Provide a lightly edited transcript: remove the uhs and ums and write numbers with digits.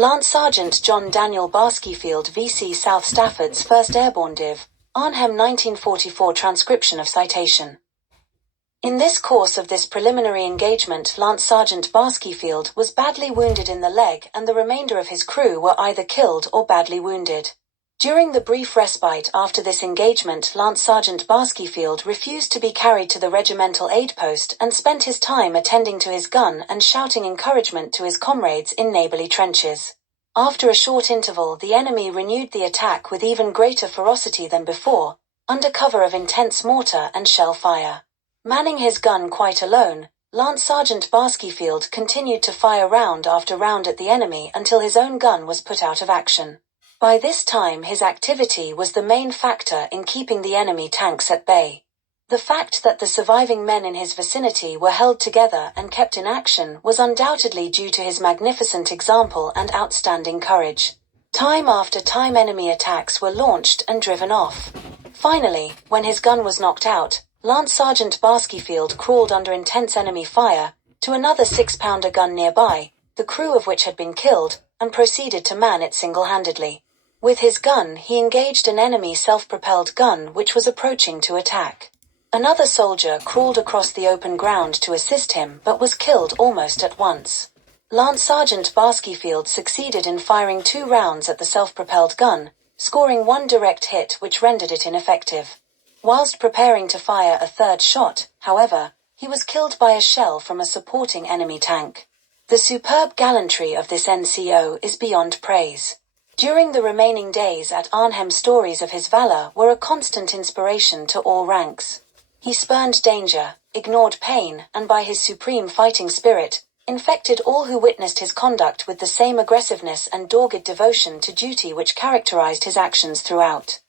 Lance Sergeant John Daniel Baskeyfield VC South Stafford's 1st Airborne Div. Arnhem 1944 transcription of citation. In this course of this preliminary engagement, Lance Sergeant Baskeyfield was badly wounded in the leg and the remainder of his crew were either killed or badly wounded. During the brief respite after this engagement, Lance Sergeant Baskeyfield refused to be carried to the regimental aid post and spent his time attending to his gun and shouting encouragement to his comrades in neighborly trenches. After a short interval, the enemy renewed the attack with even greater ferocity than before, under cover of intense mortar and shell fire. Manning his gun quite alone, Lance Sergeant Baskeyfield continued to fire round after round at the enemy until his own gun was put out of action. By this time his activity was the main factor in keeping the enemy tanks at bay. The fact that the surviving men in his vicinity were held together and kept in action was undoubtedly due to his magnificent example and outstanding courage. Time after time enemy attacks were launched and driven off. Finally, when his gun was knocked out, Lance Sergeant Baskeyfield crawled under intense enemy fire to another 6-pounder gun nearby, the crew of which had been killed, and proceeded to man it single-handedly. With his gun he engaged an enemy self-propelled gun which was approaching to attack. Another soldier crawled across the open ground to assist him but was killed almost at once. Lance Sergeant Baskeyfield succeeded in firing 2 rounds at the self-propelled gun, scoring 1 direct hit which rendered it ineffective. Whilst preparing to fire a 3rd shot, however, he was killed by a shell from a supporting enemy tank. The superb gallantry of this NCO is beyond praise. During the remaining days at Arnhem, stories of his valor were a constant inspiration to all ranks. He spurned danger, ignored pain, and by his supreme fighting spirit, infected all who witnessed his conduct with the same aggressiveness and dogged devotion to duty which characterized his actions throughout.